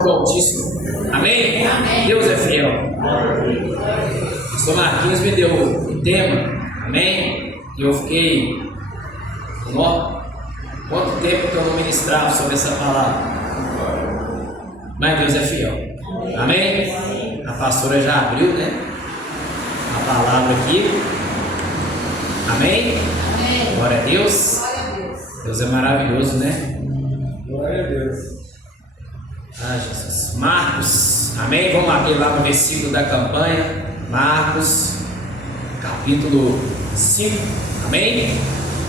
Altíssimo. Amém? Amém? Deus é fiel. O pastor Marquinhos me deu o tema. Amém? E eu fiquei. Quanto tempo que eu não ministrava sobre essa palavra? Mas Deus é fiel. Amém? A pastora já abriu, né? A palavra aqui. Amém? Amém. Glória a Deus. Deus é maravilhoso, né? Glória a Deus. Ah, Jesus. Marcos, amém? Vamos abrir lá no versículo da campanha. Marcos, capítulo 5, amém?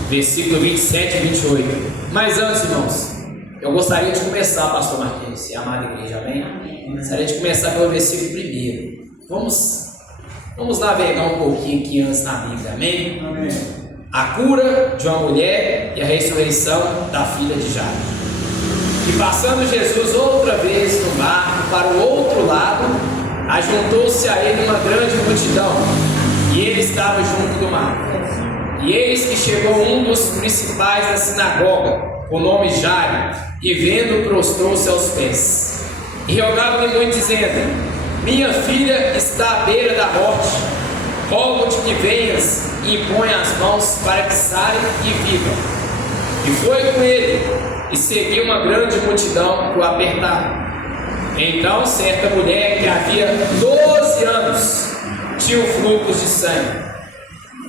Versículo 27 e 28. Mas antes, irmãos, eu gostaria de começar, pastor Marquinhos e amada igreja, amém? Gostaria de começar pelo versículo 1. Vamos navegar um pouquinho aqui antes na Bíblia, amém? Amém. A cura de uma mulher e a ressurreição da filha de Jairo. E passando Jesus outra vez no barco para o outro lado, ajuntou-se a ele uma grande multidão, e ele estava junto do mar. E eis que chegou um dos principais da sinagoga, com o nome Jairo, e vendo, prostrou-se aos pés. E rogava-lhe muito, dizendo: minha filha está à beira da morte, rogo-te que venhas e impõe as mãos para que sare e viva. E foi com ele, e seguiu uma grande multidão para o apertar. Então certa mulher que havia 12 anos tinha fluxo de sangue,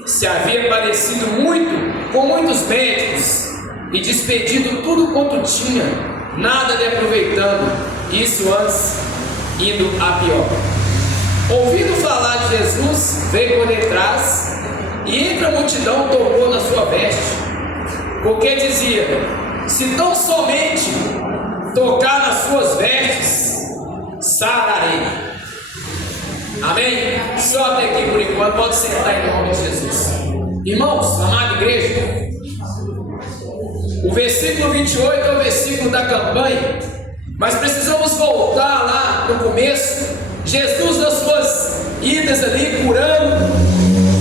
se havia padecido muito com muitos médicos e despedido tudo quanto tinha, nada lhe aproveitando, isso antes indo a pior. Ouvindo falar de Jesus, veio por detrás e entre a multidão tocou na sua veste, porque dizia: se tão somente tocar nas suas vestes, sararei. Amém? Só até aqui por enquanto, pode sentar em nome de Jesus. Irmãos, amada igreja, o versículo 28 é o versículo da campanha, mas precisamos voltar lá no começo. Jesus, nas suas idas ali, curando,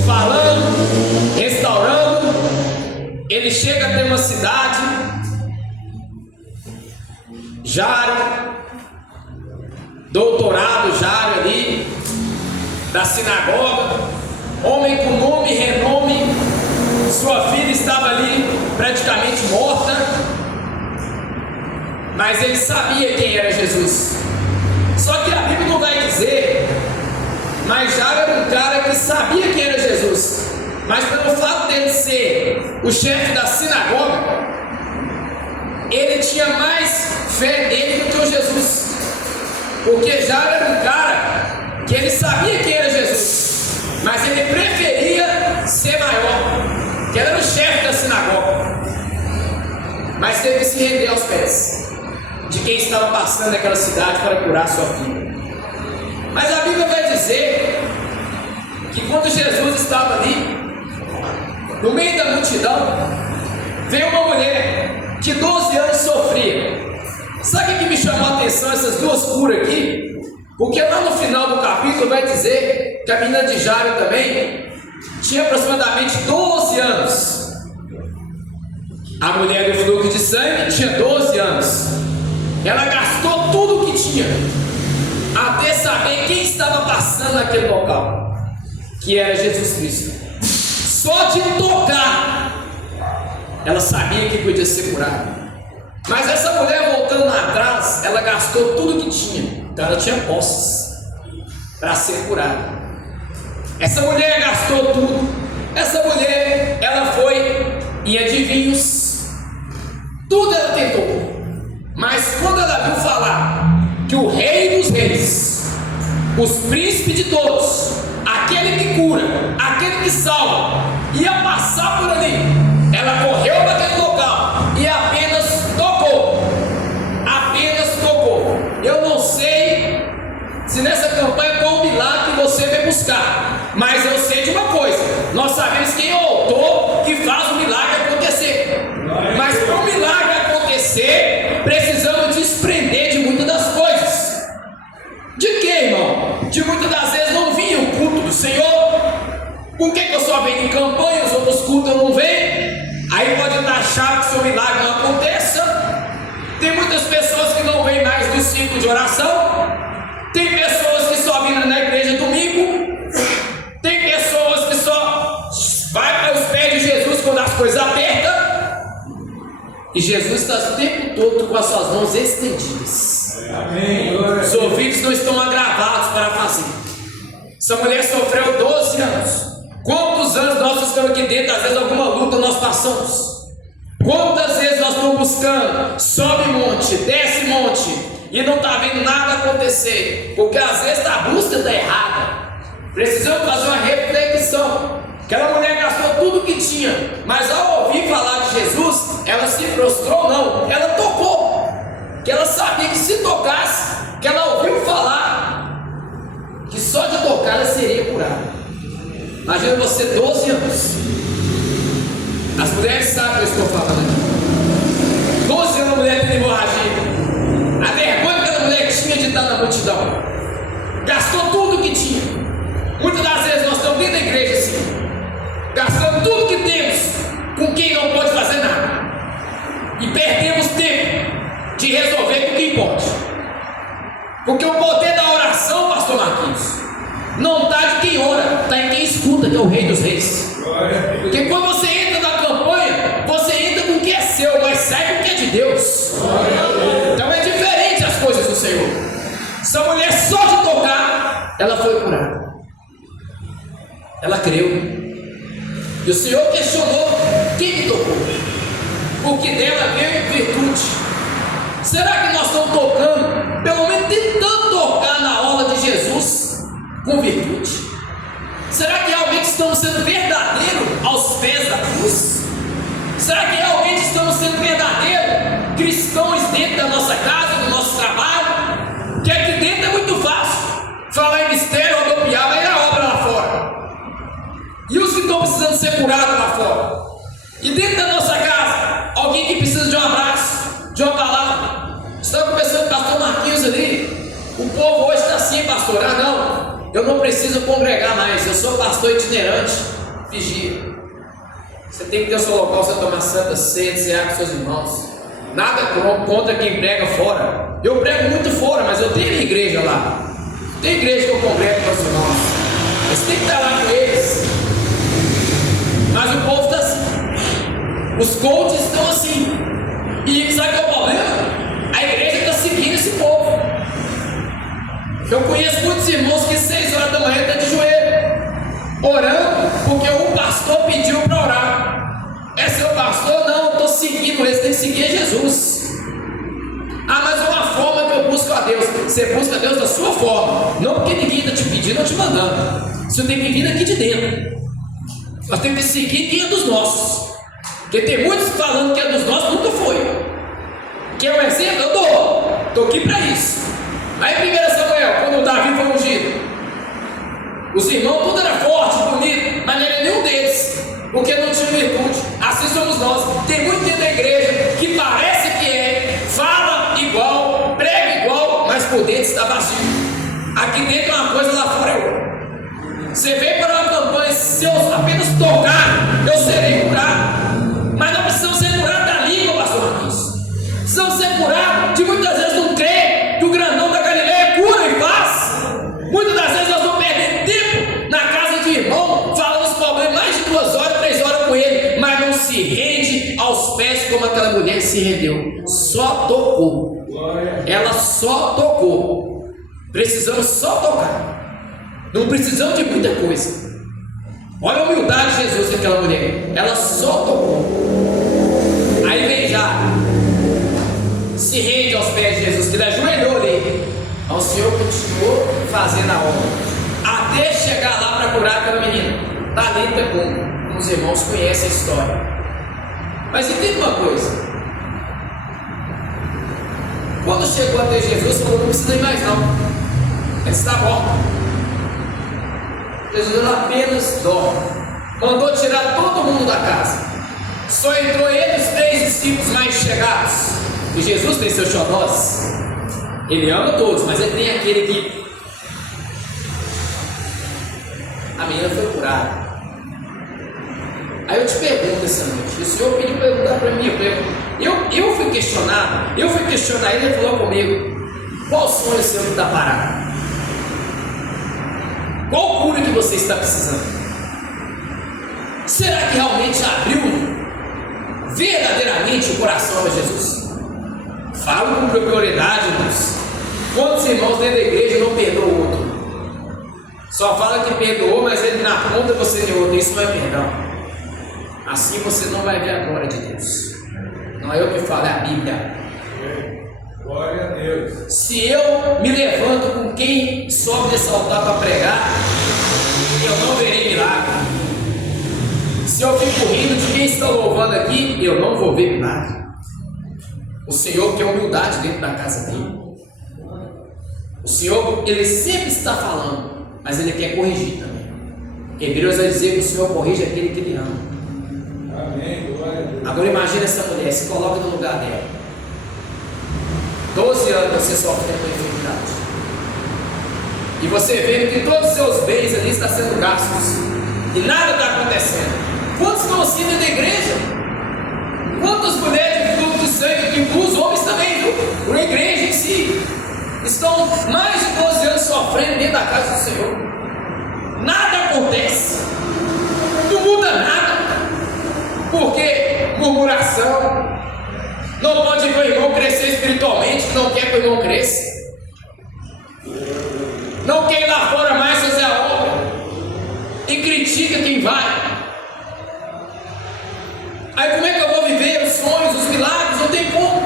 falando, restaurando, ele chega até uma cidade. Jairo, doutorado Jairo ali, da sinagoga, homem com nome e renome, sua filha estava ali praticamente morta, mas ele sabia quem era Jesus. Só que a Bíblia não vai dizer, mas Jairo era um cara que sabia quem era Jesus, mas pelo fato dele ser o chefe da sinagoga, ele tinha mais fé nele do que o Jesus, porque Jairo era um cara que ele sabia quem era Jesus, mas ele preferia ser maior, que ele era o chefe da sinagoga, mas teve que se render aos pés de quem estava passando naquela cidade para curar sua filha. Mas a Bíblia vai dizer que quando Jesus estava ali no meio da multidão, veio uma mulher que 12 anos sofria. Sabe o que me chamou a atenção essas duas curas aqui? Porque lá no final do capítulo vai dizer que a menina de Jairo também tinha aproximadamente 12 anos. A mulher do fluxo de sangue tinha 12 anos. Ela gastou tudo o que tinha até saber quem estava passando naquele local, que era Jesus Cristo. Só de tocar ela sabia que podia ser curada. Mas essa mulher, voltando lá atrás, ela gastou tudo que tinha. Então ela tinha posses para ser curada. Essa mulher gastou tudo. Essa mulher, ela foi em adivinhos, tudo ela tentou. Mas quando ela viu falar que o rei dos reis, os príncipes de todos, aquele que cura, aquele que salva, ia passar por ali, ela correu para aquele local e apenas tocou. Eu não sei se nessa campanha qual milagre você vai buscar, mas eu sei de uma coisa: nós sabemos quem é o autor que faz o milagre acontecer. Mas para o milagre acontecer, precisamos desprender de muitas das coisas. De que, irmão? De muitas das vezes não vinha o culto do Senhor. Por que eu só venho em campanha, os outros cultos eu não venho? Aí pode estar achando que seu milagre não aconteça. Tem muitas pessoas que não vêm mais do 5 ciclo de oração, tem pessoas que só vêm na igreja domingo, tem pessoas que só vai para os pés de Jesus quando as coisas apertam, e Jesus está o tempo todo com as suas mãos estendidas. Amém. Os ouvidos não estão agravados para fazer. Essa mulher sofreu 12 anos. Quantos anos nós estamos aqui dentro? Às vezes alguma luta nós passamos. Quantas vezes nós estamos buscando, sobe monte, desce monte, e não está vendo nada acontecer, porque às vezes a busca está errada. Precisamos fazer uma reflexão. Aquela mulher gastou tudo que tinha, mas ao ouvir falar de Jesus, ela se prostrou, não, ela tocou, que ela sabia que se tocasse, que ela ouviu falar, que só de tocar ela seria curada. Imagina você 12 anos. As mulheres sabem o que eu estou falando aqui. 12 anos a mulher tem hemorragia. A vergonha que aquela mulher tinha de estar na multidão. Gastou tudo que tinha. Muitas das vezes nós estamos dentro da igreja assim, gastando tudo que temos com quem não pode fazer nada. E perdemos tempo de resolver com quem pode. Porque o poder da oração, pastor Marquinhos, não está de quem ora, está em quem escuta, que é o Rei dos Reis. Porque quando você entra na campanha, você entra com o que é seu, mas sai com o que é de Deus. Então é diferente as coisas do Senhor. Essa mulher, só de tocar, ela foi curada. Ela creu. E o Senhor questionou: quem me tocou? Porque dela veio virtude. Será que nós estamos tocando, pelo menos tentando tocar na orla de Jesus com virtude? Será que realmente estamos sendo verdadeiros aos pés da cruz? Será que realmente estamos sendo verdadeiros cristãos dentro da nossa casa, do nosso trabalho? Que aqui dentro é muito fácil falar em mistério, rodopiar, mas é a obra lá fora. E os que estão precisando ser curados lá fora? E dentro da nossa casa, alguém que precisa de um abraço, de uma palavra. Estava conversando com o pastor Marquinhos ali. O povo hoje está assim, pastor. Ah, não, eu não preciso congregar mais, eu sou pastor itinerante. Vigia. Você tem que ter o seu local, você tomar santa ceia, cear com seus irmãos. Nada contra quem prega fora. Eu prego muito fora, mas eu tenho minha igreja lá. Tem igreja que eu congrego com os irmãos. Você tem que estar lá com eles. Mas o povo está assim. Os coaches estão assim. E sabe qual é o problema? A igreja está seguindo esse povo. Eu conheço muitos irmãos que 6 horas da manhã estão de joelho, orando, porque o pastor pediu para orar. É seu pastor? Não, eu estou seguindo eles, tem que seguir Jesus. Ah, mas é uma forma que eu busco a Deus. Você busca a Deus da sua forma, não porque ninguém está te pedindo ou te mandando. Isso tem que vir aqui de dentro. Nós temos que seguir quem é dos nossos. Porque tem muitos falando que é dos nossos, nunca foi. Quer um exemplo? Eu estou aqui para isso. Aí 1 Samuel, quando o Davi foi ungido, os irmãos tudo era forte, bonito, mas não era nenhum deles, porque não tinha virtude. Assim somos nós. Tem muito dentro da igreja que parece que é, fala igual, prega igual, mas por dentro está vazio. Aqui dentro é uma coisa, lá fora é outra. Você vem para uma campanha, se eu apenas tocar, eu serei curado. Mas não precisamos ser curados da língua, pastor Marquinhos. Precisamos ser curados de muitas vezes não crer que o grandão da Galileia cura e faz. Muitas das vezes nós vamos perder tempo na casa de irmão, falando os problemas mais de 2 horas, 3 horas com ele, mas não se rende aos pés como aquela mulher se rendeu. Só tocou. Ela só tocou. Precisamos só tocar. Não precisamos de muita coisa. Olha a humildade de Jesus naquela mulher. Ela só tocou. Aí vem já, se rende aos pés de Jesus, que ele ajoelhou ali. O Senhor continuou fazendo a obra, até chegar lá para curar aquela menina. Talita como os irmãos conhecem a história. Mas entende uma coisa: quando chegou até Jesus, falou: não precisa ir mais não, ela está morta. Jesus apenas dorme. Mandou tirar todo mundo da casa. Só entrou ele e os 3 discípulos mais chegados. E Jesus tem seus xodós. Ele ama todos, mas ele tem aquele que... A menina foi curada. Aí eu te pergunto essa noite. O Senhor pediu perguntar para mim. Eu fui questionado. Eu fui questionar ele falou comigo. Qual sonho seu que está parado? Qual cura que você está precisando? Será que realmente abriu verdadeiramente o coração a Jesus? Falo com prioridade, irmãos. Quantos irmãos dentro da igreja não perdoam o outro? Só fala que perdoou, mas ele na ponta você de outro. Isso não é perdão. Assim você não vai ver a glória de Deus. Não é eu que falo, é a Bíblia. Glória a Deus. Se eu me levanto com quem sobe desse altar para pregar, eu não verei milagre. Se eu fico rindo de quem está louvando aqui, eu não vou ver milagre. O Senhor quer humildade dentro da casa dele. O Senhor, Ele sempre está falando, mas Ele quer corrigir também. Hebreus vai dizer que o Senhor corrige aquele que Ele ama. Amém, glória a Deus. Agora imagine essa mulher, se coloca no lugar dela. 12 anos você sofrendo com enfermidade. E você vê que todos os seus bens ali estão sendo gastos. E nada está acontecendo. Quantos estão assim dentro da igreja? Quantas mulheres de fluxo de sangue, que os homens também, viu? A igreja em si, estão mais de 12 anos sofrendo dentro da casa do Senhor. Nada acontece. Não muda nada. Por quê? Murmuração. Não pode ver o irmão crescer espiritualmente, não quer que o irmão cresça. Não quer ir lá fora mais fazer a obra. E critica quem vai. Aí como é que eu vou viver os sonhos, os milagres? Não tem como.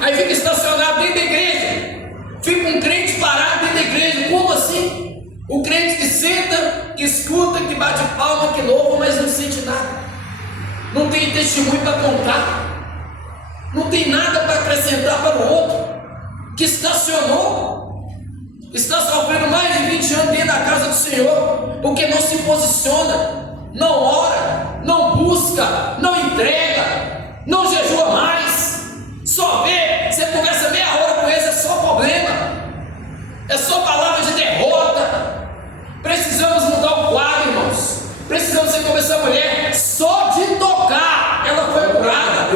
Aí fica estacionado dentro da igreja. Fica um crente parado dentro da igreja. Como assim? O crente que senta, que escuta, que bate palma, que louva, mas não sente nada. Não tem testemunho para contar. Não tem nada para acrescentar para o outro. Que estacionou. Está sofrendo mais de 20 anos dentro da casa do Senhor. Porque não se posiciona. Não ora. Não busca. Não entrega. Não jejua mais. Só vê. Você conversa meia hora com eles. É só problema. É só palavra de derrota. Precisamos mudar o quadro, irmãos. Precisamos ser como essa mulher. Só de tocar ela foi curada.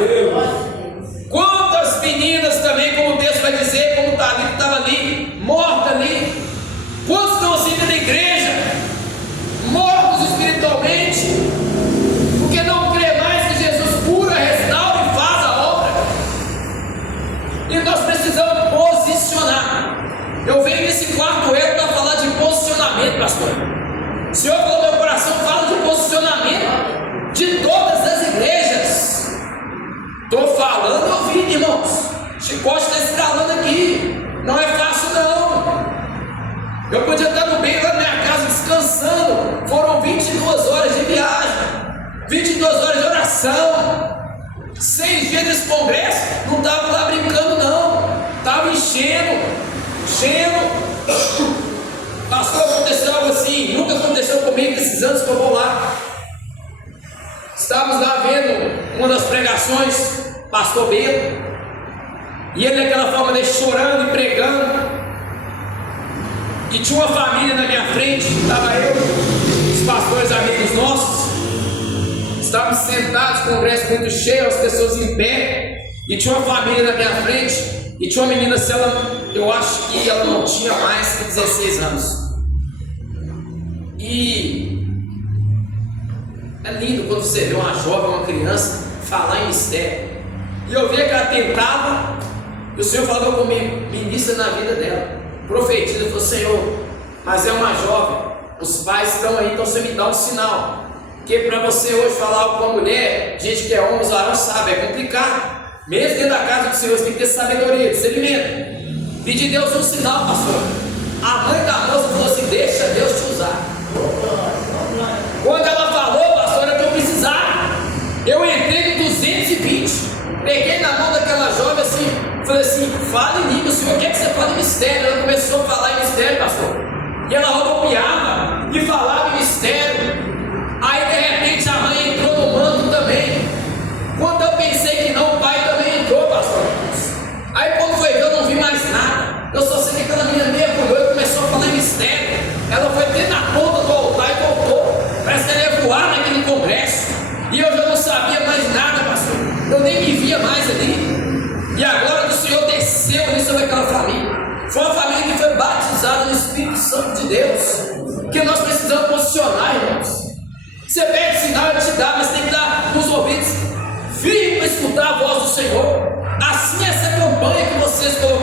Quantas meninas também, como o texto vai dizer, como está ali, que estava ali, morta ali. Quantos estão assim dentro da igreja, mortos espiritualmente, porque não crê mais que Jesus cura, restaura e faz a obra. E nós precisamos posicionar. Eu venho nesse quarto elo para falar de posicionamento, pastor. O Senhor falou no meu coração, fala de posicionamento de todas as igrejas. Estou falando e ouvindo, irmãos. Chicote está escalando aqui. Não é fácil, não. Eu podia estar no bem lá na minha casa descansando. Foram 22 horas de viagem, 22 horas de oração, 6 dias desse congresso. Não estava lá brincando, não. Estava enchendo. Pastor, aconteceu algo assim. Nunca aconteceu comigo esses anos que eu vou lá. Estávamos lá vendo uma das pregações, pastor Bento, e ele daquela forma dele chorando e pregando, e tinha uma família na minha frente, estava eu, os pastores amigos nossos, estávamos sentados, congresso muito cheio, as pessoas em pé, e tinha uma família na minha frente, e tinha uma menina, eu acho que ela não tinha mais que 16 anos, e é lindo quando você vê uma jovem, uma criança falar em mistério. E eu via que ela tentava, e o Senhor falou comigo, ministra na vida dela, profetiza, falou, Senhor, mas é uma jovem, os pais estão aí, então você me dá um sinal, porque para você hoje falar com uma mulher, gente que é homem, os varões sabe, é complicado, mesmo dentro da casa do Senhor, você tem que ter sabedoria, discernimento, pedir Deus um sinal, pastor. A mãe da moça falou assim, deixa Deus te usar. Quando ela falou, pastor, é que eu precisava, eu entrei no 220, peguei na mão daquela jovem assim, falei assim, fala em língua, o Senhor quer que você fale em mistério. Ela começou a falar em mistério, pastor, e ela rodopiava e falava em mistério. Aí de repente a mãe entrou no manto também. Quando eu pensei que não, o pai também entrou, pastor. Aí quando foi ver, eu não vi mais nada. Eu só sei que aquela menina mergulhou e começou a falar em mistério. Ela foi até na ponta do altar e voltou. Parece que ela ia voar naquele congresso. E eu já não sabia mais nada, pastor. Eu nem me via mais ali. E agora o Senhor desceu ali sobre Espírito Santo de Deus, que nós precisamos posicionar, irmãos. Você pede sinal, Ele te dá, mas tem que dar nos ouvidos firme para escutar a voz do Senhor. Assim, essa campanha que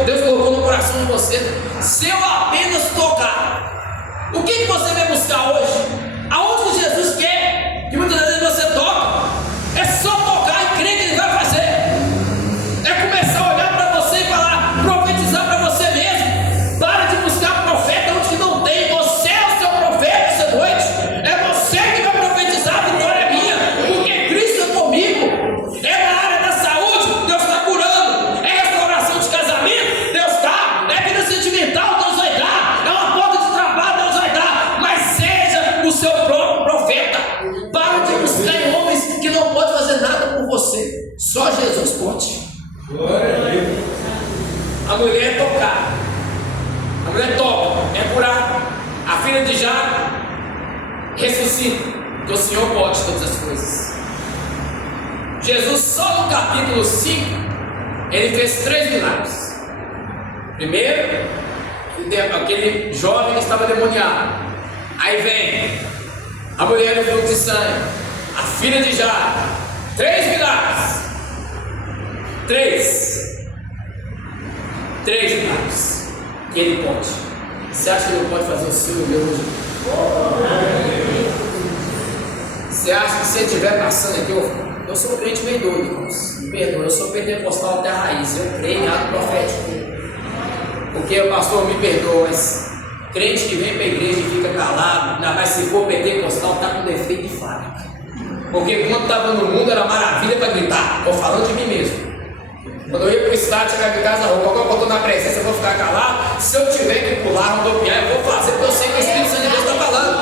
Deus colocou no coração de você, se eu apenas tocar, o que você vai buscar hoje? Aonde que Jesus quer que muitas vezes você toque? É só tocar e crer que Ele vai fazer. É começar a olhar para você e falar, profetizar para você mesmo. Para de buscar profeta onde que não tem. Você é o seu profeta essa noite. É você que vai profetizar, a vitória é minha, porque Cristo é comigo. É na área da saúde, Deus está curando. É restauração de casamento, Deus está. É vida sentimental, Deus vai dar. É uma porta de trabalho, Deus vai dar. Mas seja o seu próprio profeta. Para de buscar em homens que não podem fazer nada por você. Só Jesus pode. Glória a Deus. A mulher é tocar. A mulher toca, é curar. A filha de Jairo ressuscita. Porque o Senhor pode todas as coisas. Jesus, só no capítulo 5, Ele fez 3 milagres. Primeiro, aquele jovem que estava demoniado. Aí vem a mulher do fluxo de sangue, a filha de Jairo. 3 milagres. 3 milagres que Ele pode. Você acha que Ele pode fazer o seu e o meu hoje? Você acha que se Ele estiver passando aqui, eu sou um crente meio doido, irmãos. Me perdoa, eu sou pentecostal até a raiz. Eu creio em ato profético. Porque o pastor me perdoa, mas crente que vem para a igreja e fica calado, ainda mais se for pentecostal, está com defeito de fábrica. Porque quando estava no mundo era maravilha para gritar. Estou falando de mim mesmo. Quando eu ia para o estádio, chegar em casa, agora eu estou na presença, eu vou ficar calado. Se eu tiver que pular, rodopiar, eu vou fazer, porque eu sei que o Espírito Santo de Deus está falando.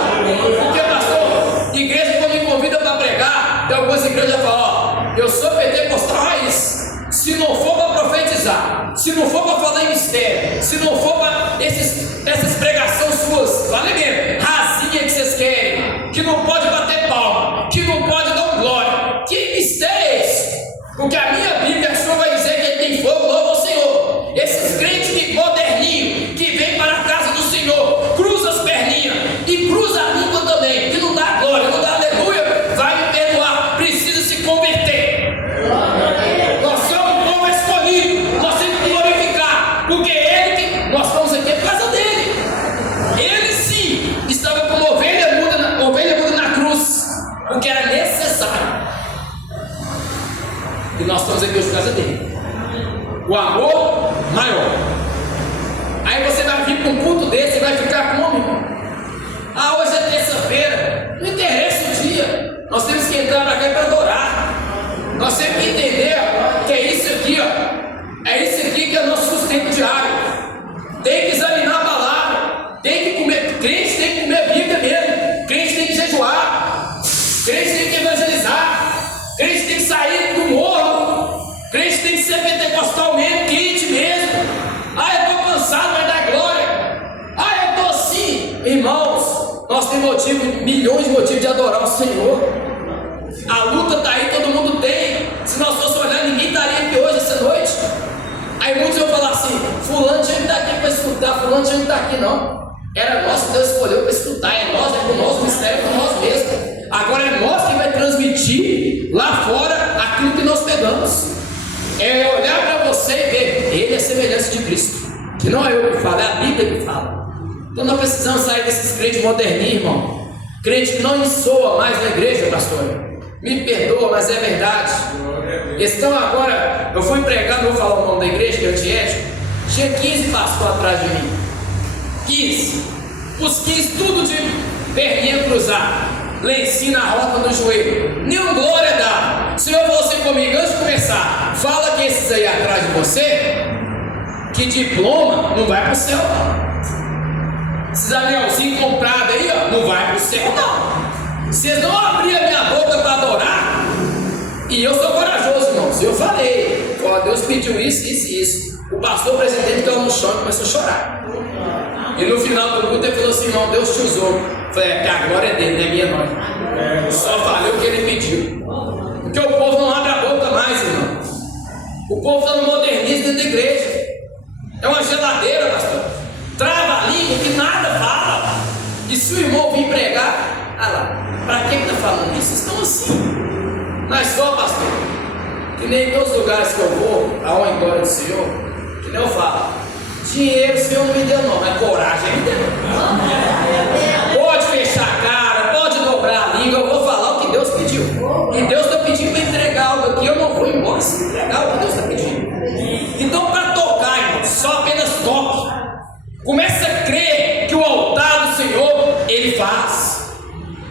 Porque, pastor, igreja quando me convida para pregar, tem algumas igrejas que falam, ó, eu sou pentecostal raiz. Se não for para profetizar, se não for para falar em mistério, se não for para essas pregações suas, vale mesmo, rasinha que vocês querem, que não pode bater palma, que não pode dar um glória, que mistério é esse? Porque a minha Bíblia só vai dizer que Ele tem fogo novo ao Senhor. Esses crentes que moderninho, que vem para a casa do Senhor, cruza as perninhas e cruza a língua também, que não dá glória, não dá aleluia, vai me perdoar, precisa se converter. Nós somos um povo escolhido, nós temos que glorificar, porque Ele que nós estamos aqui por causa dele. Ele sim estava como ovelha muda na cruz, porque era necessário. E nós estamos aqui hoje por causa dele. O amor maior. Aí você vai vir para um culto desse e vai ficar como? Ah, hoje é terça-feira. Não interessa o dia. Nós temos que entrar para cá para adorar. Nós temos que entender que é isso aqui, ó. É isso aqui que é o nosso sustento diário. Tem que examinar a palavra. Tem que comer. Crente tem que comer a Bíblia mesmo. Crente tem que jejuar. Crente tem que evangelizar. Crente tem que sair do morro. Crente tem que ser pentecostal mesmo, quente mesmo. Ah, eu estou cansado, vai dar glória. Ah, eu estou assim. Irmãos, nós temos milhões de motivos de adorar o Senhor. A luta está aí, todo mundo tem. Se nós fossemos olhar, ninguém estaria aqui hoje, essa noite. Aí muitos vão falar assim, fulano tinha que estar aqui para escutar, fulano tinha que estar aqui, não. Era nós que Deus escolheu para escutar, é nós, é com nós, o mistério é com nós mesmos. Agora é nós que vai transmitir lá fora aquilo que nós pegamos. É olhar para você e ver, Ele é semelhança de Cristo. Que não é eu que falo, é a Bíblia que fala. Então nós precisamos sair desses crentes moderninhos, irmão. Crente que não ensoa mais na igreja, pastor. Me perdoa, mas é verdade. Então agora, eu fui pregar, não vou falar o nome da igreja, que é antiético. Tinha 15 pastores atrás de mim. 15. Os 15 tudo de perninha cruzada. Lencinho na rota do joelho. Nenhum glória dá. Se eu fosse comigo antes de começar, fala que esses aí atrás de você, que diploma não vai para o céu não. Esses anelzinhos comprados aí, ó, não vai para o céu não. Vocês não abriram a minha boca para adorar. E eu sou corajoso, irmãos. Eu falei, ó, Deus pediu isso, isso e isso. O pastor presidente caiu no chão e começou a chorar. E no final do culto ele falou assim, irmão, Deus te usou. Eu falei, é que a glória é dele, não é minha não. Eu só falei o que ele pediu. Porque o povo não abre a boca mais, irmão. O povo está no modernismo dentro da igreja. É uma geladeira, pastor. Trava a língua que nada se o irmão vir pregar, ah lá, para quem está falando isso? Estão assim. Mas só, pastor, que nem em todos os lugares que eu vou, a honra e glória do Senhor, que nem eu falo, dinheiro o Senhor não me deu não, mas coragem Ele deu. Pode fechar a cara, pode dobrar a língua, eu vou falar o que Deus pediu. E Deus está pedindo para entregar algo aqui, eu não vou embora sem entregar o que Deus está pedindo. Então, para tocar, irmão, só apenas toque. Comece a crer que o altar do Senhor, Ele faz.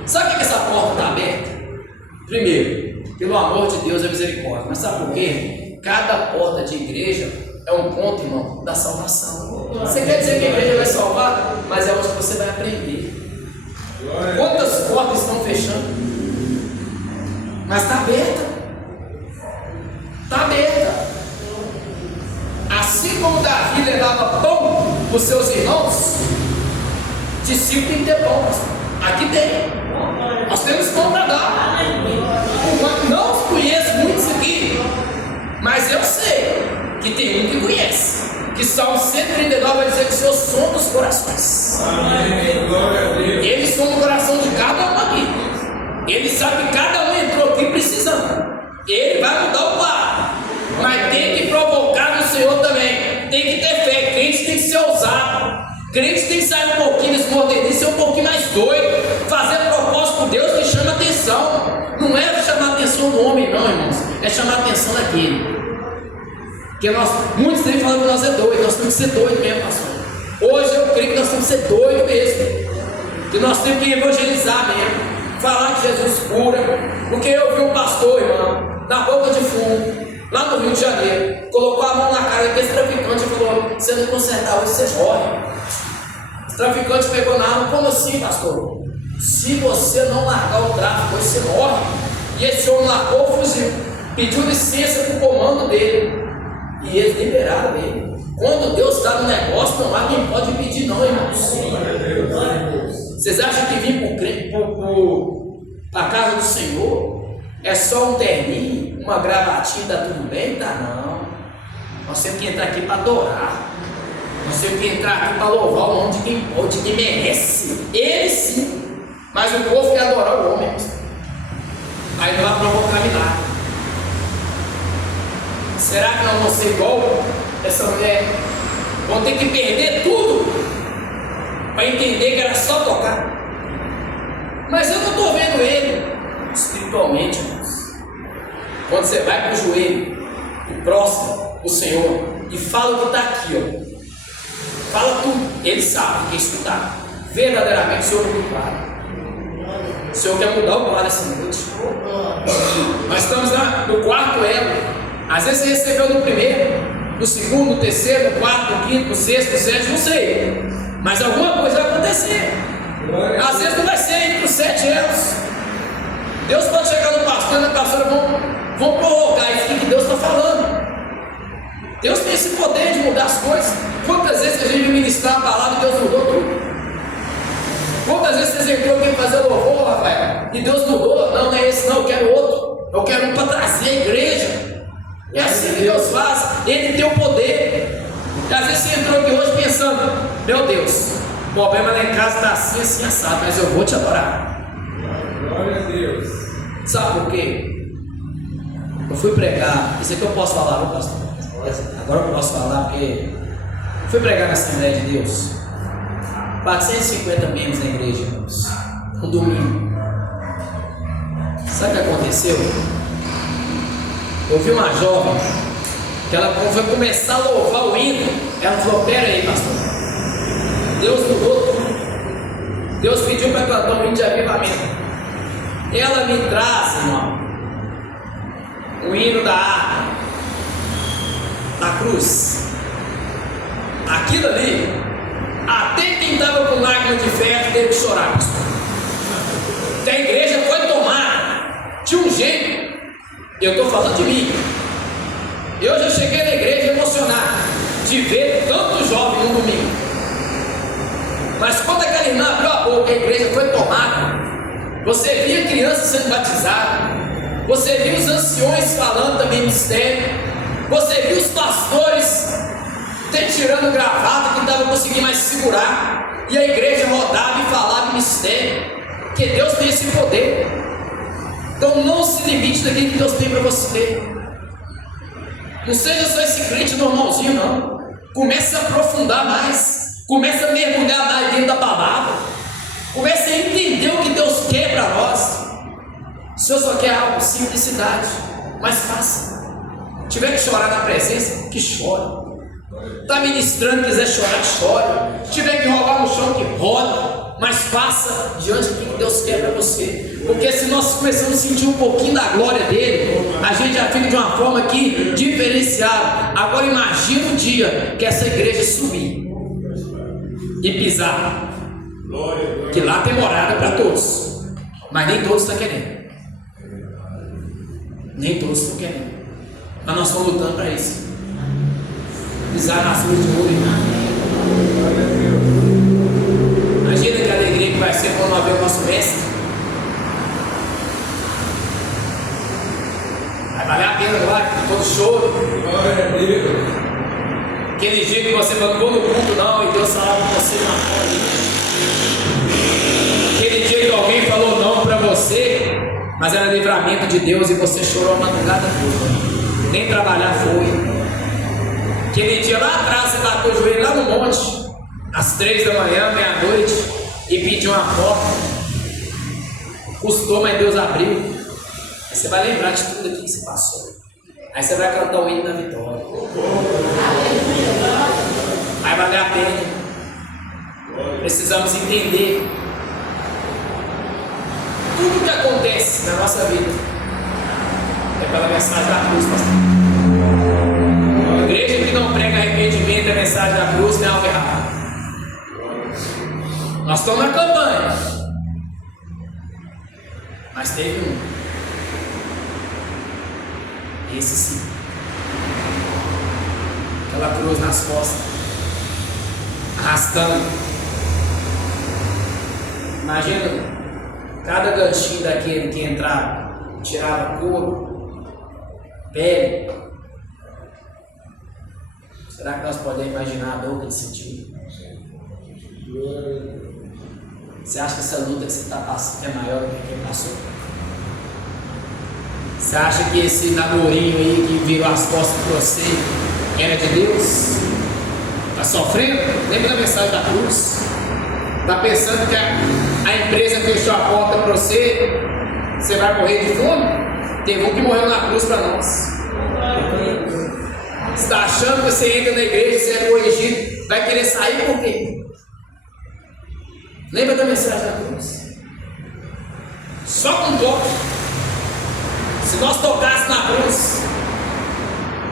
Sabe por que essa porta está aberta? Primeiro, pelo amor de Deus é misericórdia. Mas sabe por quê? Cada porta de igreja é um ponto, irmão, da salvação. Você quer dizer que a igreja vai salvar? Mas é onde você vai aprender. Quantas portas estão fechando? Mas está aberta. Está aberta. Assim como Davi levava pão para os seus irmãos, discípulo tem que ter pão. Aqui tem. Nós temos pão para dar. Não conheço muitos aqui, mas eu sei que tem um que conhece. Que Salmo 139 vai dizer que o Senhor som dos corações. Ele som do coração de cada um aqui. Ele sabe que cada um entrou aqui precisando. Ele vai mudar o quadro. Mas tem que provocar no Senhor também. Tem que ter fé. Crente tem que ser ousado. Crente tem que sair um pouquinho desse modernismo, ser um pouquinho mais doido. Fazer propósito por Deus que chama atenção. Não é chamar a atenção do homem, não, irmãos. É chamar a atenção daquele. Porque muitos têm falado que nós é doido. Nós temos que ser doido mesmo, pastor. Hoje eu creio que nós temos que ser doido mesmo. Que nós temos que evangelizar mesmo. Falar que Jesus cura. Porque eu vi um pastor, irmão, na boca de fumo, lá no Rio de Janeiro, colocou a mão na cara desse traficante e falou: você não consertar hoje, você morre. O traficante pegou na arma: como assim, pastor? Se você não largar o tráfico hoje, você morre. E esse homem largou o fuzil, pediu licença para o comando dele, e eles liberaram ele. Quando Deus está no negócio, não há quem pode impedir, não, irmãos. Vocês acham que vir para a casa do Senhor é só um terninho, uma gravatinha, dá tudo bem? Tá não. Nós temos que entrar aqui para adorar. Nós temos que entrar aqui para louvar o nome de quem pode, de quem merece. Ele sim. Mas o povo quer adorar o homem. Aí não vai provocar milagre. Será que nós vamos ser igual essa mulher? Vão ter que perder tudo para entender que era só tocar. Mas eu não estou vendo ele espiritualmente, irmãos. Quando você vai para o joelho e prostra o Senhor e fala o que está aqui, ó. Fala tudo, ele sabe, quer escutar. Verdadeiramente o Senhor é muito claro. O Senhor quer mudar o quadro essa noite. Nós estamos no quarto elo. Às vezes você recebeu no primeiro, no segundo, no terceiro, no quarto, no quinto, no sexto, no sétimo, não sei. Mas alguma coisa vai acontecer. Às vezes não vai ser entre os 7 elos. Deus pode chegar no pastor e na pastora vão prorrogar isso que Deus está falando. Deus tem esse poder de mudar as coisas. Quantas vezes a gente vai ministrar a palavra e Deus mudou tudo? Quantas vezes você entrou aqui fazer louvor, Rafael, e Deus mudou? Não, não é esse não, eu quero outro. Eu quero um para trazer a igreja. É assim que Deus faz. Ele tem o poder. E às vezes você entrou aqui hoje pensando: meu Deus, o problema lá em casa está assim, assim, assado, mas eu vou te adorar. Glória a Deus. Sabe por quê? Eu fui pregar. Isso aqui eu posso falar, não, pastor? Agora eu posso falar porque fui pregar na Assembleia de Deus. 450 membros na igreja, irmãos, no domingo. Sabe o que aconteceu? Eu vi uma jovem que ela foi começar a louvar o hino. Ela falou: pera aí, pastor, Deus mudou tudo. Deus pediu para cantar um hino de avivamento. Ela me traz, irmão, o hino da arca, da cruz. Aquilo ali, até quem estava com lágrimas de ferro teve que chorar, pastor. Que a igreja foi tomada de um jeito. Eu estou falando de mim. Eu já cheguei na igreja emocionado de ver tanto jovem no domingo. Mas quando aquela irmã abriu a boca, a igreja foi tomada. Você via crianças sendo batizadas. Você via os anciões falando também mistério. Você viu os pastores Tem tirando gravata que não estava conseguindo mais segurar. E a igreja rodava e falava em mistério. Porque Deus tem esse poder. Então não se limite daquilo que Deus tem para você. Não seja só esse crente normalzinho, não. Comece a aprofundar mais. Comece a mergulhar mais dentro da palavra. Comece a entender o que Deus quer para nós. O Senhor só quer algo, simplicidade. Mas faça. Se tiver que chorar na presença, que chore. Está ministrando, quiser chorar, chore. Se tiver que rolar no chão, que role. Mas faça diante do que Deus quer para você. Porque se nós começamos a sentir um pouquinho da glória dele, a gente já fica de uma forma aqui diferenciada. Agora imagina o dia que essa igreja subir e pisar. Que lá tem morada para todos. Mas nem todos estão querendo. Nem todos estão querendo. Mas nós estamos lutando para isso. Pisar nas ruas de ouro. Imagina que alegria que vai ser quando nós ver o nosso mestre. Vai valer a pena agora, todo choro. Aquele dia que você falou, não vou no culto não, e Deus falava com você na porta. Aquele dia que alguém falou não para você, mas era livramento de Deus e você chorou a madrugada toda. Nem trabalhar foi. Aquele dia lá atrás você bateu o joelho lá no monte, às 3 da manhã, meia-noite, e pediu uma porta. Custou, mas Deus abriu. Aí você vai lembrar de tudo aquilo que você passou. Aí você vai cantar o hino da vitória. Vai valer a pena. Precisamos entender tudo que acontece na nossa vida é pela mensagem da cruz, pastor. A igreja que não prega arrependimento, a mensagem da cruz não é algo errado. Nós estamos na campanha, mas teve um. Esse sim. Aquela cruz nas costas, arrastando. Imagina cada ganchinho daquele que entrava, tirava couro, pele. Será que nós podemos imaginar a dor que ele sentiu? Você acha que essa luta que você está passando é maior do que quem passou? Você acha que esse namorinho aí que virou as costas para você era de Deus? Está sofrendo? Lembra da mensagem da cruz? Está pensando que a empresa fechou a porta para você? Você vai morrer de fome? Teve um que morreu na cruz para nós. Você está achando que você entra na igreja, você é corrigido, vai querer sair por quê? Lembra da mensagem da cruz? Só com toque. Se nós tocássemos na cruz,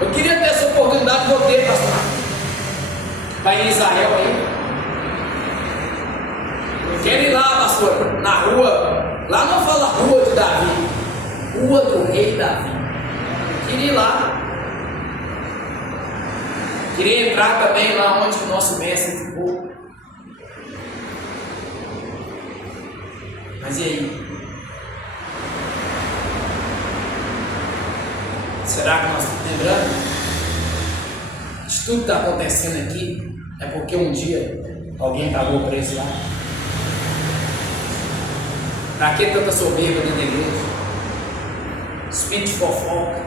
eu queria ter essa oportunidade de poder, pastor. Vai em Israel aí. Eu quero ir lá, pastor, na rua. Lá não fala rua de Davi, rua do rei Davi. Eu queria ir lá. Queria entrar também lá onde o nosso mestre ficou. Mas e aí? Será que nós estamos lembrando? De tudo que está acontecendo aqui é porque um dia alguém pagou o preço lá. Para que tanta soberba dentro da igreja? Espírito de fofoca.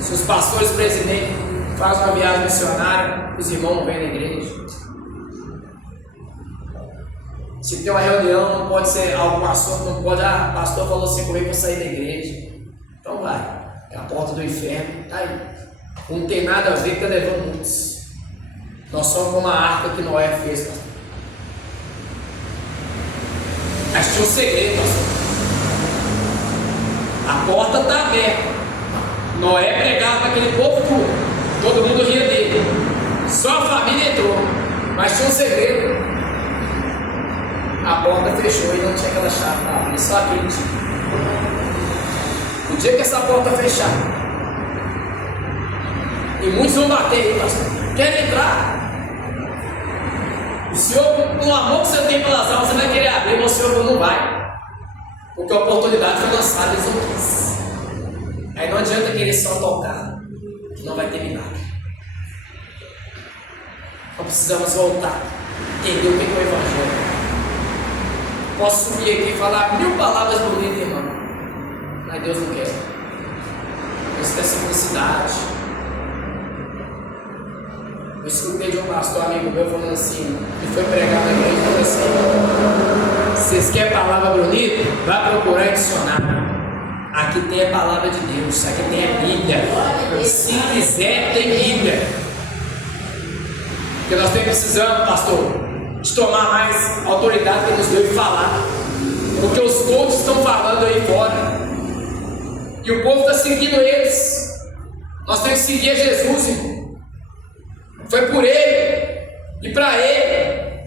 Se os pastores presidentes fazem uma viagem missionária, os irmãos não vêm na igreja. Se tem uma reunião, não pode ser algum assunto, não pode, o pastor falou assim comigo para sair da igreja. Então vai. É a porta do inferno, está aí. Não tem nada a ver que está levando muitos. Nós somos como a arca que Noé fez, pastor. Mas tinha um segredo, pastor. A porta está aberta. Noé pregava para aquele povo todo mundo ria dele. Só a família entrou. Mas tinha um segredo. A porta fechou e não tinha aquela chave para abrir, só aquele dia. O dia que essa porta fechar, e muitos vão bater aí, pastor, querem entrar. O Senhor, com o amor que você tem pelas almas, você vai querer abrir, mas o Senhor não vai, porque a oportunidade foi lançada, eles não quis. Aí não adianta querer só tocar, que não vai ter milagre. Nós precisamos voltar, entender o que é o Evangelho. Posso subir aqui e falar 1000 palavras bonitas, irmão, mas Deus não quer. Deus quer simplicidade. Eu escutei de um pastor amigo meu falando assim, que foi pregar na igreja e falou assim: vocês querem palavra bonita? Vá procurar dicionário. Aqui tem a palavra de Deus, aqui tem a Bíblia. Se quiser, tem Bíblia. Porque nós estamos precisando, pastor, de tomar mais autoridade que nos deu e falar. Porque os coaches estão falando aí fora. E o povo está seguindo eles. Nós temos que seguir Jesus, irmão. Foi por Ele e para Ele.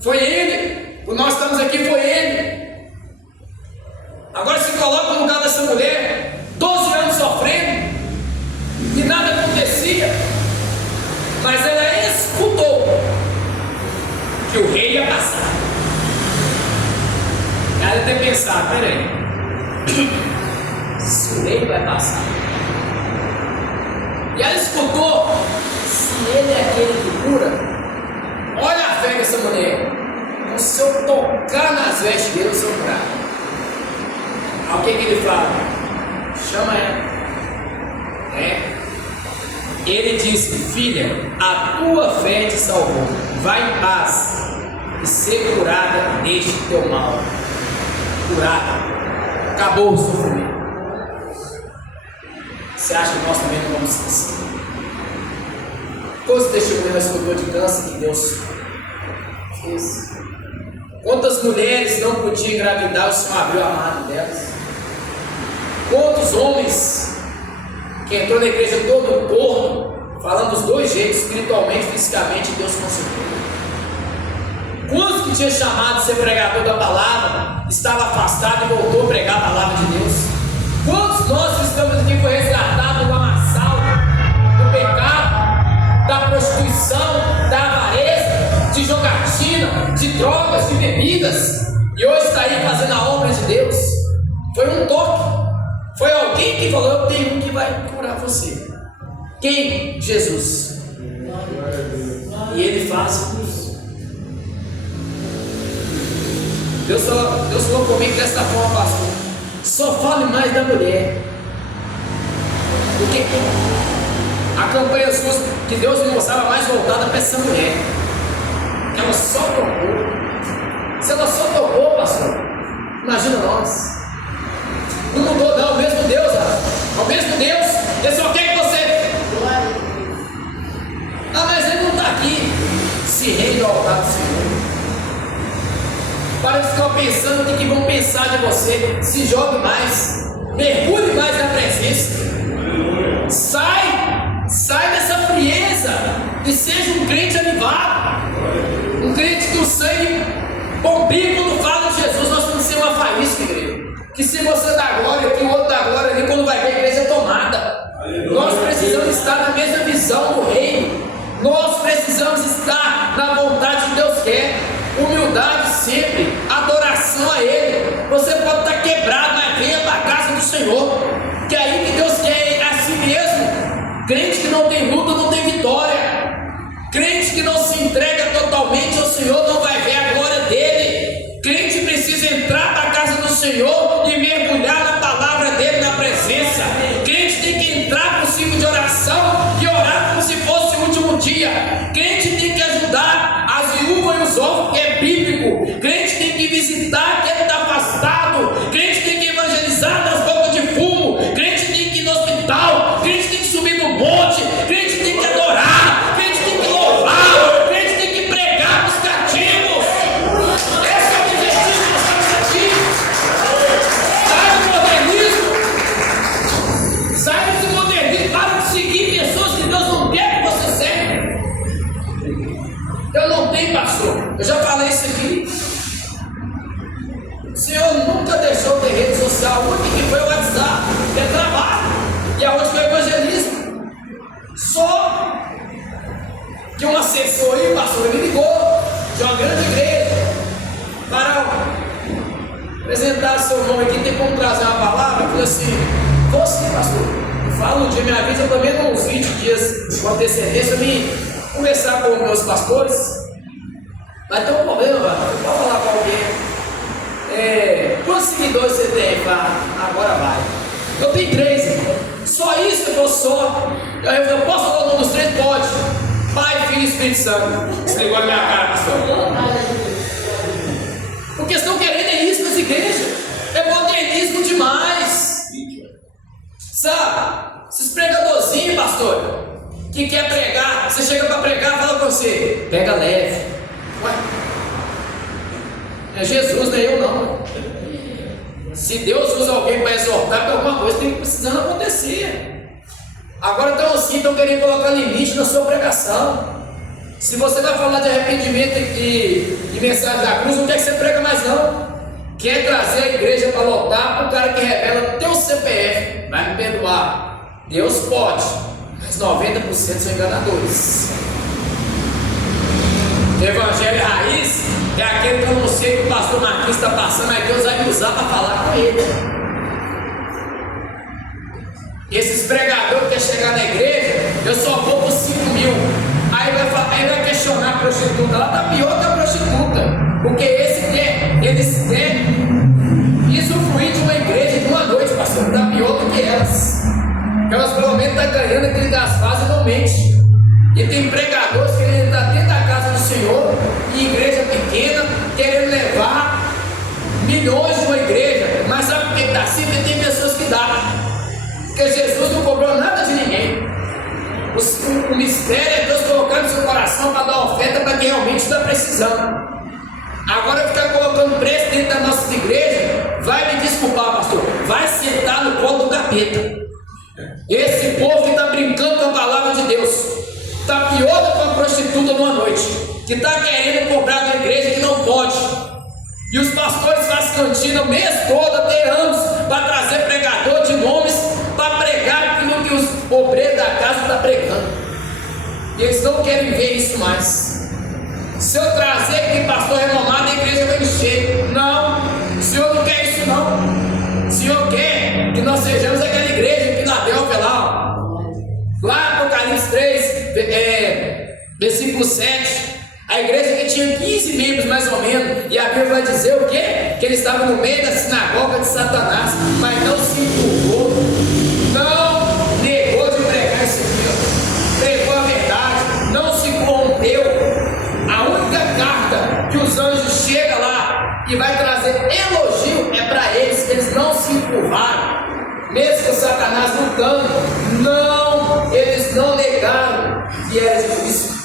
Foi Ele. O nós estamos aqui foi Ele. Agora se coloca no lugar dessa mulher, 12 anos sofrendo, e nada acontecia, mas ela escutou que o rei ia passar. Ela deve ter pensado: peraí, se o rei vai passar, e ela escutou: se ele é aquele que cura, olha a fé dessa mulher. Então, se eu tocar nas vestes dele, eu sou curado. O que ele fala? Chama ela. Ele disse: filha, a tua fé te salvou. Vai em paz e ser curada deste teu mal. Curada. Acabou o sofrimento. Você acha que nós também não vamos esquecer? Quantos testemunhos escutou de câncer que Deus fez? Quantas mulheres não podiam engravidar, o Senhor abriu a mão delas? Quantos homens que entrou na igreja todo torno, falando dos dois jeitos, espiritualmente e fisicamente, Deus consertou? Quantos que tinha chamado de ser pregador da palavra, estava afastado e voltou a pregar a palavra de Deus? Quantos nós que estamos aqui foi resgatados do amassal, do pecado, da prostituição, da avareza, de jogatina, de drogas, de bebidas, e hoje está aí fazendo a obra de Deus? Foi um toque. Foi alguém que falou: eu tenho um que vai curar você. Quem? Jesus. E ele faz isso. Deus falou comigo desta forma, pastor: só fale mais da mulher. Porque a campanha sua que Deus me mostrava mais voltada para essa mulher. Que ela só tocou. Se ela só tocou, pastor, imagina nós. Não mudou, não, o mesmo Deus, ó. O mesmo Deus, Ele só quer que você. Ah, mas Ele não está aqui. Se rei do altar do Senhor. Para de ficar pensando o que vão pensar de você. Se jogue mais, mergulhe mais na presença. Sai dessa frieza e seja um crente animado. Um crente que o sangue bombinha quando fala de Jesus. Nós temos que ser uma faísca, igreja. Que se você dá glória aqui, o outro dá glória ali, quando vai ver a igreja é tomada. Nós precisamos estar na mesma visão do reino. Nós precisamos estar na vontade que Deus quer. Humildade sempre, adoração a Ele. Você pode estar quebrado, mas venha para a casa do Senhor. Que é aí que Deus quer é assim mesmo. Crente que não tem luta não tem vitória. Crente que não se entrega totalmente ao Senhor não vai ver a glória dele. Crente precisa entrar para a casa do Senhor e mergulhar na palavra dele, na presença. Crente tem que entrar para o ciclo de oração e orar como se fosse o último dia. Crente tem que ajudar as viúvas e os órfãos, que é bíblico. Crente tem que visitar quem está afastado. Crente tem que evangelizar das bocas de fumo. Crente tem que ir no hospital. Crente tem que subir no monte. Crente tem que adorar. Crente tem que louvar. Crente tem que pregar para os cativos. Esse é o objetivo que nós estamos aqui. Sai do modernismo. Sai desse modernismo. Para de seguir pessoas que Deus não quer que você seja. Eu não tenho, pastor. Eu já falei isso aqui. O Senhor nunca deixou ter rede social. O único que foi o WhatsApp, que é trabalho. E aonde foi o evangelismo. Só que um assessor aí, pastor, ele ligou de uma grande igreja para apresentar seu nome aqui, tem como trazer uma palavra. Eu falei assim: você, pastor, eu falo um dia, me avisa também uns 20 dias com antecedência, me conversar com meus pastores, mas tem um problema, eu posso falar com alguém. Quantos seguidores você tem? Agora vai. Eu tenho 3, irmão. Só isso eu vou só. Eu posso falar o nome dos 3? Pode. Pai, Filho e Espírito Santo. Desligou a minha cara, pastor. Porque estão querendo é isso nas igrejas. É modernismo demais. Sabe? Esses pregadorzinhos, pastor, que quer pregar, você chega para pregar e fala com você, pega leve. Ué? É Jesus, não é eu não. Se Deus usa alguém para exortar, que alguma coisa tem precisando acontecer. Agora estão querendo colocar limite na sua pregação. Se você vai falar de arrependimento e mensagem da cruz, não quer que você prega mais não. Quer trazer a igreja para lotar, o cara que revela teu CPF vai me perdoar. Deus pode, mas 90% são enganadores. Evangelho raiz é aquele que eu não sei que o pastor Marquinhos está passando, mas Deus vai me usar para falar com ele. Esses pregadores que querem chegar na igreja, eu só vou por 5 mil. Aí vai questionar a prostituta, ela está pior que a prostituta. Porque eles querem usufruir de uma igreja de uma noite, pastor, está pior do que elas. Elas pelo menos estão ganhando aquilo que elas fazem normalmente. E tem pregadores que ele está dentro da casa do Senhor, em igreja pequena, querendo levar milhões de uma igreja. Mas sabe por que está assim? Porque tem pessoas que dão. Porque Jesus não cobrou nada de ninguém. O mistério é Deus colocar no seu coração para dar oferta para quem realmente está precisando. Agora ficar colocando preço dentro das nossas igrejas, vai me desculpar, pastor, vai sentar no colo do capeta. Esse povo que está brincando com a palavra de Deus está pior do que uma prostituta numa noite, que está querendo cobrar da igreja que não pode. E os pastores fazem cantina o mês todo, até anos, para trazer pregador de nomes, para pregar aquilo que os obreiros da casa estão pregando. E eles não querem ver isso mais. Se eu trazer aquele pastor renomado, a igreja vai encher. Não, o Senhor não quer isso não. O Senhor quer que nós sejamos aquela igreja que Filadélfia lá, lá Apocalipse 3, versículo 7. A igreja que tinha 15 membros mais ou menos, e a Bíblia vai dizer o quê? Que ele estava no meio da sinagoga de Satanás, mas não se encurvou, não negou de pregar esse dia, pregou a verdade, não se corrompeu. A única carta que os anjos chegam lá e vai trazer elogio é para eles, que eles não se encurvaram, mesmo com Satanás lutando, não, eles não negaram que era difícil.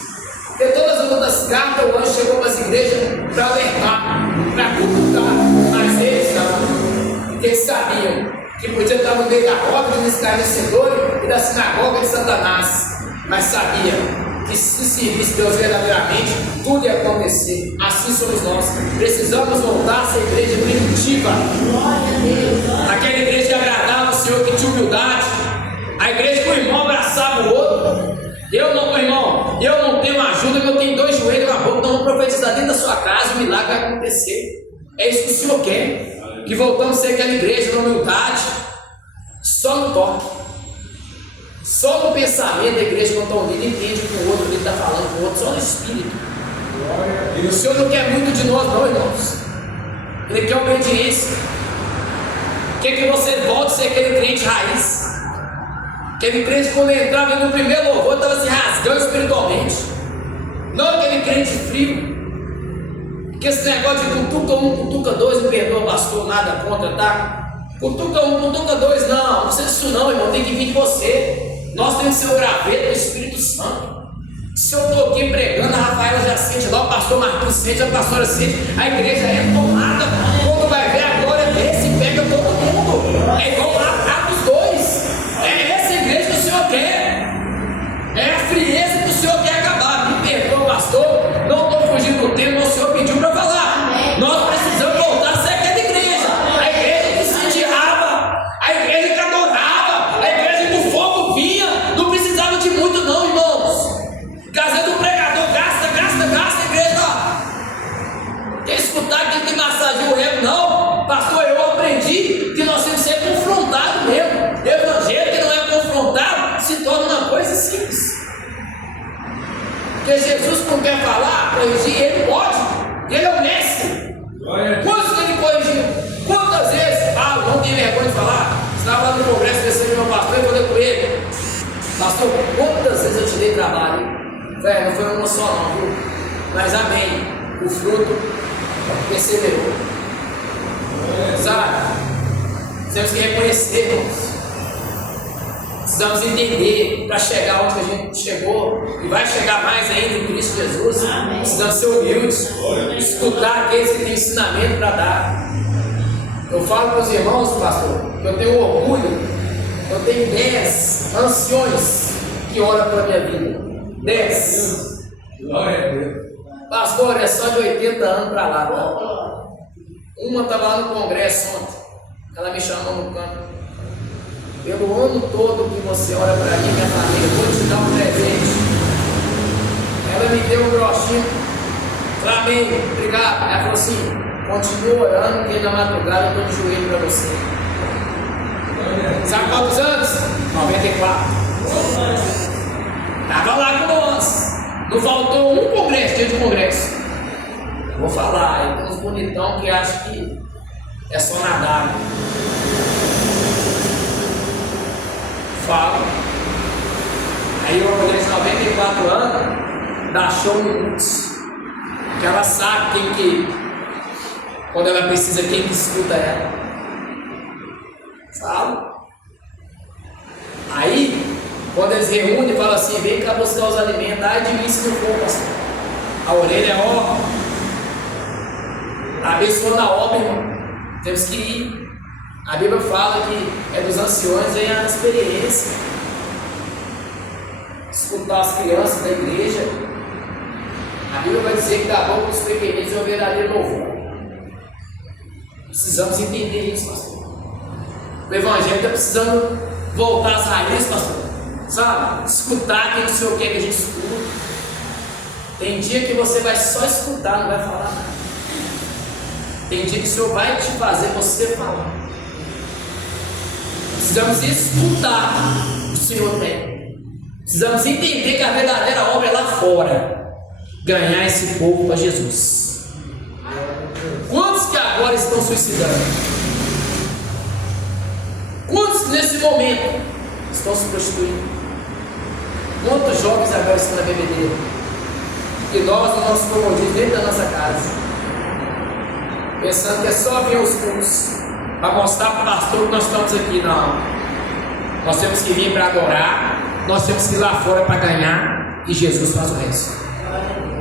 Porque todas as outras cartas o anjo chegou para as igrejas para alertar, para cutucar, mas eles não, porque eles sabiam que podia estar no meio da roda dos escarnecedores e da sinagoga de Satanás, mas sabiam que se servisse Deus verdadeiramente, tudo ia acontecer. Assim somos nós. Precisamos voltar a ser igreja primitiva. Glória a Deus. Aquela igreja que agradava o Senhor, que tinha humildade. A igreja que o irmão abraçava o outro. Eu não, meu irmão, eu não tenho ajuda, eu tenho 2 joelhos na boca, não vou profetizar dentro da sua casa, o milagre vai acontecer. É isso que o Senhor quer. Que voltamos a ser aquela igreja na humildade. Só no toque. Só no pensamento da igreja, quando está unido, entende o que o outro está falando com o outro, só no espírito. E o Senhor não quer muito de nós, não, irmãos. Ele quer obediência. Quer que você volte a ser aquele crente raiz. Aquele crente, quando entrava no primeiro louvor, estava se rasgando espiritualmente. Não aquele crente frio. Porque esse negócio de cutuca 1, cutuca 2, não perdoa, pastor, nada contra, tá? Cutuca 1, cutuca 2, não precisa disso não, irmão, tem que vir de você. Nós temos que ser o graveto do Espírito Santo. Se eu estou aqui pregando, a Rafaela já sente lá, o pastor Marquinhos sente, a pastora sente, a igreja é tomada. Quando vai ver a glória desse, pega todo mundo. É igual Atos 2. É essa igreja que o Senhor quer. É a frieza que o Senhor quer acabar. Me perdoa, pastor, não estou fugindo do tema, o Senhor pediu para falar. Nós precisamos voltar a ser aquela igreja. A igreja que se endiava, a igreja que adorava, a igreja que o fogo vinha. Não precisava de muito não, irmãos. Casando o pregador, gasta a igreja, ó. Quer escutar aquele que massageia o ego? Não, pastor, eu aprendi que nós temos que ser confrontados mesmo. Evangelho que não é confrontado se torna uma coisa simples. Pastor, quantas vezes eu te dei trabalho? Não foi uma só não, viu? Mas amém. O fruto perseverou. Sabe? Temos que reconhecer, irmãos. Precisamos entender para chegar onde a gente chegou e vai chegar mais ainda em Cristo Jesus. Amém. Precisamos ser humildes, escutar aqueles que têm ensinamento para dar. Eu falo para os irmãos, pastor, que eu tenho orgulho. Eu tenho 10 anciões que oram pela minha vida. 10. Glória a Deus. Pastor, é só de 80 anos para lá. Tá? Uma estava lá no congresso ontem. Ela me chamou no canto. Pelo ano todo que você ora para mim, minha família, vou te dar um presente. Ela me deu um brochinho. Clamei, obrigado. Ela falou assim: continua orando, que na madrugada eu estou de joelho para você. Sabe quantos anos? 94. Estava lá com nós. Não faltou um congresso, dia de congresso. Vou falar, tem uns bonitão que acham que é só nadar. Fala. Aí uma mulher de 94 anos dá show minutos. Que ela sabe quem que, quando ela precisa, quem que escuta ela. Fala. Aí, quando eles reúnem e falam assim: vem cá buscar os alimentos, ai de mim se não for, pastor. A orelha é ó. Abençoando a obra, irmão. Temos que ir. A Bíblia fala que é dos anciões, vem a experiência. Escutar as crianças da igreja. A Bíblia vai dizer que da boca dos pequeninos é o verdadeiro louvor. Precisamos entender isso, pastor. O Evangelho está precisando voltar às raízes, pastor. Sabe? Escutar quem o Senhor quer que a gente escuta. Tem dia que você vai só escutar, não vai falar nada. Tem dia que o Senhor vai te fazer você falar. Precisamos escutar o que o Senhor tem. Precisamos entender que a verdadeira obra é lá fora. Ganhar esse povo para Jesus. Quantos que agora estão suicidando? Quantos nesse momento estão se prostituindo? Quantos jovens agora estão na bebedeira? E nós, no nosso comodismo, dentro da nossa casa, pensando que é só vir aos cultos para mostrar para o pastor que nós estamos aqui. Não. Nós temos que vir para adorar. Nós temos que ir lá fora para ganhar. E Jesus faz o resto.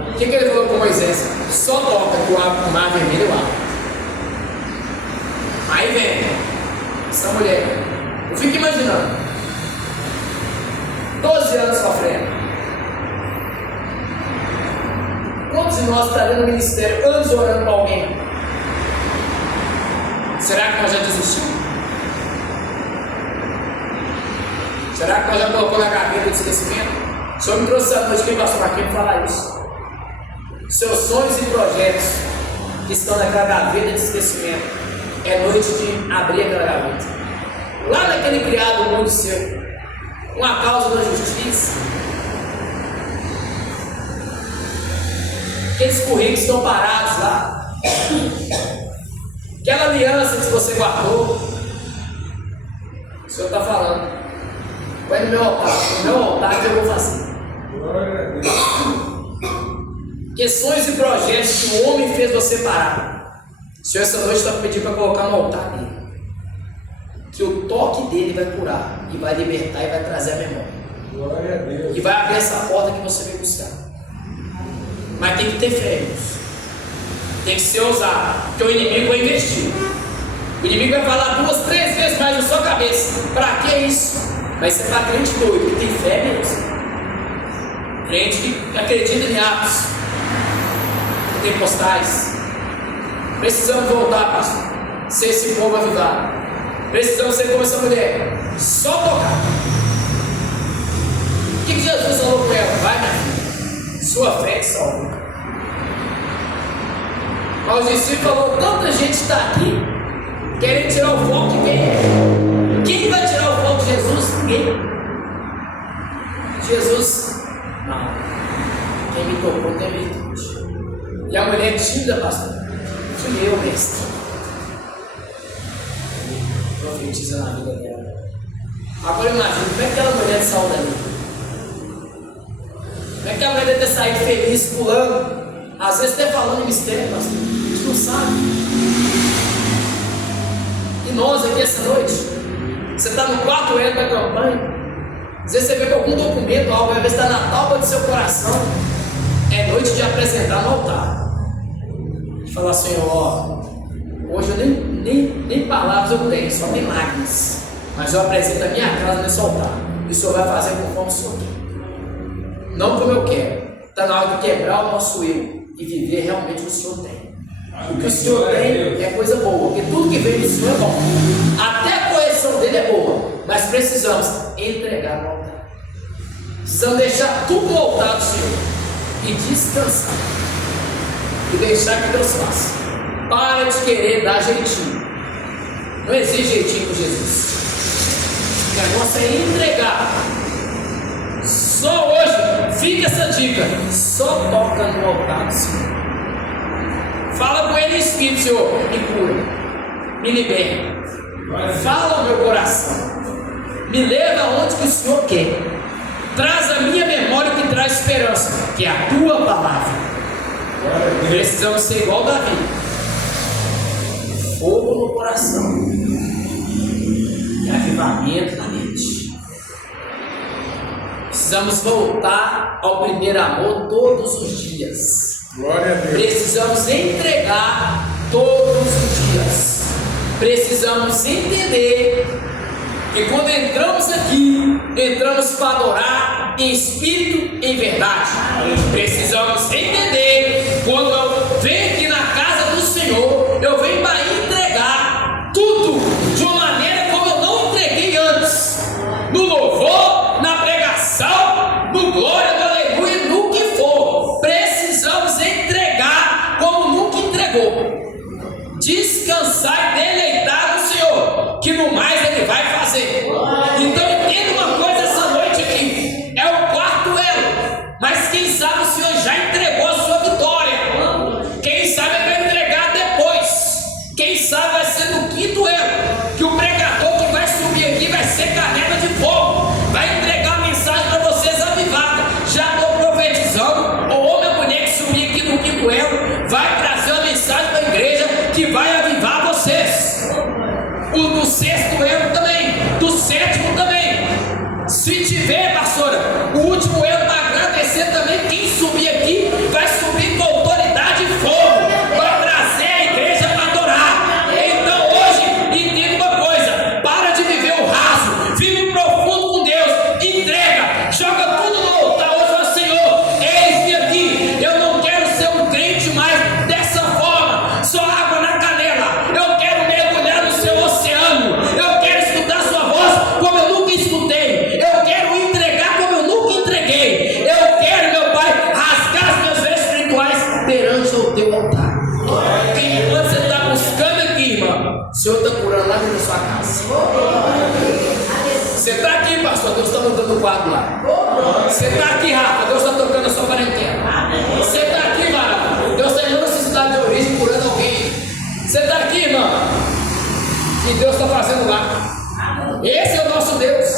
O que ele falou com Moisés? Só toca que o mar vermelho lá. Aí vem essa mulher. Eu fico imaginando 12 anos sofrendo. Quantos de nós estaremos no ministério anos orando para alguém? Será que nós já desistimos? Será que nós já colocamos na gaveta de esquecimento? O Senhor me trouxe essa noite aqui, pastor Marquinhos, para falar isso. Seus sonhos e projetos que estão naquela gaveta de esquecimento, é noite de abrir aquela gaveta. Lá naquele criado mundo seu, uma causa da justiça, aqueles currículos estão parados lá. Aquela aliança que você guardou, o Senhor está falando: vai no meu altar que eu vou fazer. Glória a Deus. Que sonhos e projetos que o homem fez você parar, o Senhor essa noite está pedindo para colocar no altar dele. Que o toque dele vai curar, e vai libertar, e vai trazer a memória. Glória a Deus. E vai abrir essa porta que você veio buscar. Mas tem que ter fé, irmãos. Tem que ser ousado, porque o inimigo vai investir. O inimigo vai falar 2, 3 vezes mais na sua cabeça. Para que isso? Vai ser para crente doido, que tem fé mesmo. Crente que acredita em atos, que tem postais. Precisamos voltar, pastor. Ser esse povo avivado. Precisamos ser como essa mulher. Só tocar. O que Jesus falou para ela? Vai, minha filha. Sua fé te salvou. Mas os discípulos falaram: tanta gente está aqui querendo tirar o foco de quem é. Quem vai tirar o foco de Jesus? Ninguém. Jesus, não. Quem me tocou tem virtude. E a mulher tímida, pastor, fui eu, mestre. Profetiza na vida dela. Agora imagina, como é que aquela mulher saiu dali? Como é que a mulher deve ter saído feliz, pulando? Às vezes até falando em mistério, pastor. A gente não sabe. E nós aqui essa noite, você está no quarto ano da campanha. Às vezes você vê que algum documento, algo, às vezes está na tábua do seu coração. É noite de apresentar no altar. De falar, Senhor, ó, hoje eu nem palavras eu tenho, só milagres. Mas eu apresento a minha casa nesse altar. E o Senhor vai fazer conforme o Senhor quer. Não como eu quero. Está na hora de quebrar o nosso eu e viver realmente o que o Senhor tem. O que o Senhor tem é coisa boa, porque tudo que vem do Senhor é bom. Até a correção dele é boa, mas precisamos entregar no altar. Precisamos deixar tudo no altar do Senhor e descansar. E deixar que Deus faça. Para de querer dar jeitinho. Não existe jeitinho com Jesus. O negócio é entregar. Só hoje, fica essa dica. Só toca no altar do Senhor. Fala com ele em espírito, Senhor, me cura, me libera. Fala ao meu coração, me leva aonde que o Senhor quer. Traz a minha memória o que traz esperança, que é a tua palavra. Precisamos ser igual Davi. Fogo no coração e avivamento na mente. Precisamos voltar ao primeiro amor todos os dias. Glória a Deus. Precisamos entregar todos os dias. Precisamos entender que quando entramos aqui, entramos para adorar em espírito e em verdade. Precisamos entender, quando eu venho aqui na casa do Senhor, eu venho para entregar tudo de uma maneira como eu não entreguei antes. No louvor, na pregação, no glória, no aleluia, no que for. Precisamos entregar como nunca entregou. Descansar e deleitar no Senhor, que no mais Ele vai fazer. Então entenda uma coisa essa noite aqui: é o quarto elo, mas quem sabe o Senhor já entregou a sua vitória. Quem sabe vai entregar depois. Quem sabe vai ser no quinto elo, que o pregador que vai subir aqui vai ser caneta de fogo, vai entregar a mensagem para vocês avivada. Já estou profetizando, o homem e a mulher que subir aqui no quinto elo vai trazer uma mensagem para a igreja que vai avivar vocês. O do sexto elo também, do sétimo também. Se tiver, pastora, o último elo para agradecer também. Quem subir aqui vai subir com autoridade e fogo, vai trazer a igreja para adorar. Então hoje, entenda uma coisa: para de viver o raso, vive profundo com Deus, entrega, joga tudo no altar. Hoje fala: Senhor, eis-me aqui, eu não quero ser um crente mais dessa forma, só água na canela. Eu quero mergulhar no seu oceano, eu quero escutar sua voz como eu nunca escutei, eu quero entregar como eu nunca entreguei, eu quero, meu Pai, rasgar os meus vestes espirituais perante o teu altar. E enquanto você está buscando aqui, irmão, o Senhor está curando lá dentro da sua casa. Você está aqui, pastor, Deus está mudando o quadro lá. Você está aqui, Rafa, Deus está tocando a sua parentela. Você está aqui, Mara, Deus está indo na sua cidade de origem curando alguém. Você está aqui, irmão, e Deus está fazendo lá. Esse é o nosso Deus.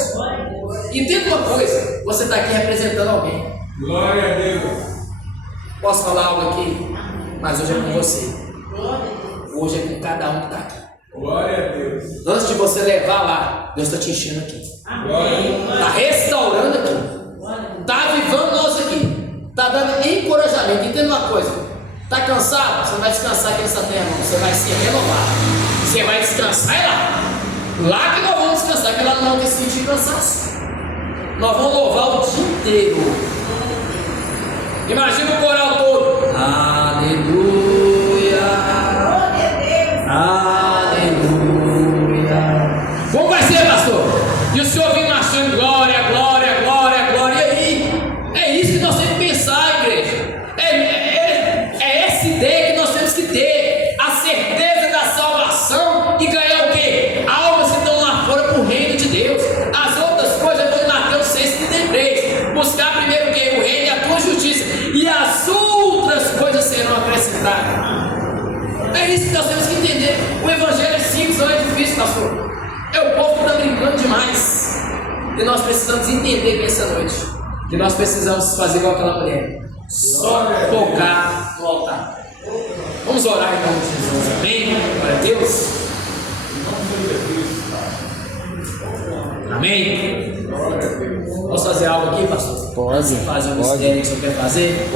Entenda uma coisa: você está aqui representando alguém. Glória a Deus. Posso falar algo aqui? Mas hoje é com você. Hoje é com cada um que está aqui. Glória a Deus. Antes de você levar lá, Deus está te enchendo aqui. Glória. Está restaurando aqui. Está avivando nós aqui. Está dando encorajamento. Entenda uma coisa: está cansado? Você não vai descansar aqui nessa terra, não. Você vai se renovar. Você vai descansar lá. Lá que nós vamos descansar, porque lá não vamos sentir cansaço. Nós vamos louvar o dia inteiro. Imagina o coral todo. Aleluia. Aleluia. Como vai ser, pastor? E o Senhor vem marchando: glória, glória, glória, glória. E aí? É isso que nós temos que pensar, igreja. É essa ideia que nós temos que ter. A certeza da salvação e ganhar o quê? Almas que estão lá fora para o reino de Deus. As outras coisas, eu vou em Mateus 6,33. Buscar primeiro o quê? O reino e a tua justiça, e as outras coisas serão acrescentadas. É isso que nós temos que entender. O evangelho é simples, não é difícil, pastor. É o povo que está brincando demais. E nós precisamos entender nessa noite que nós precisamos fazer igual aquela mulher. Só focar no altar. Vamos orar em nome de Jesus. Amém? Glória a Deus. Amém? Posso fazer algo aqui, pastor? Pode. Fazer um Pode. mistério que você quer fazer?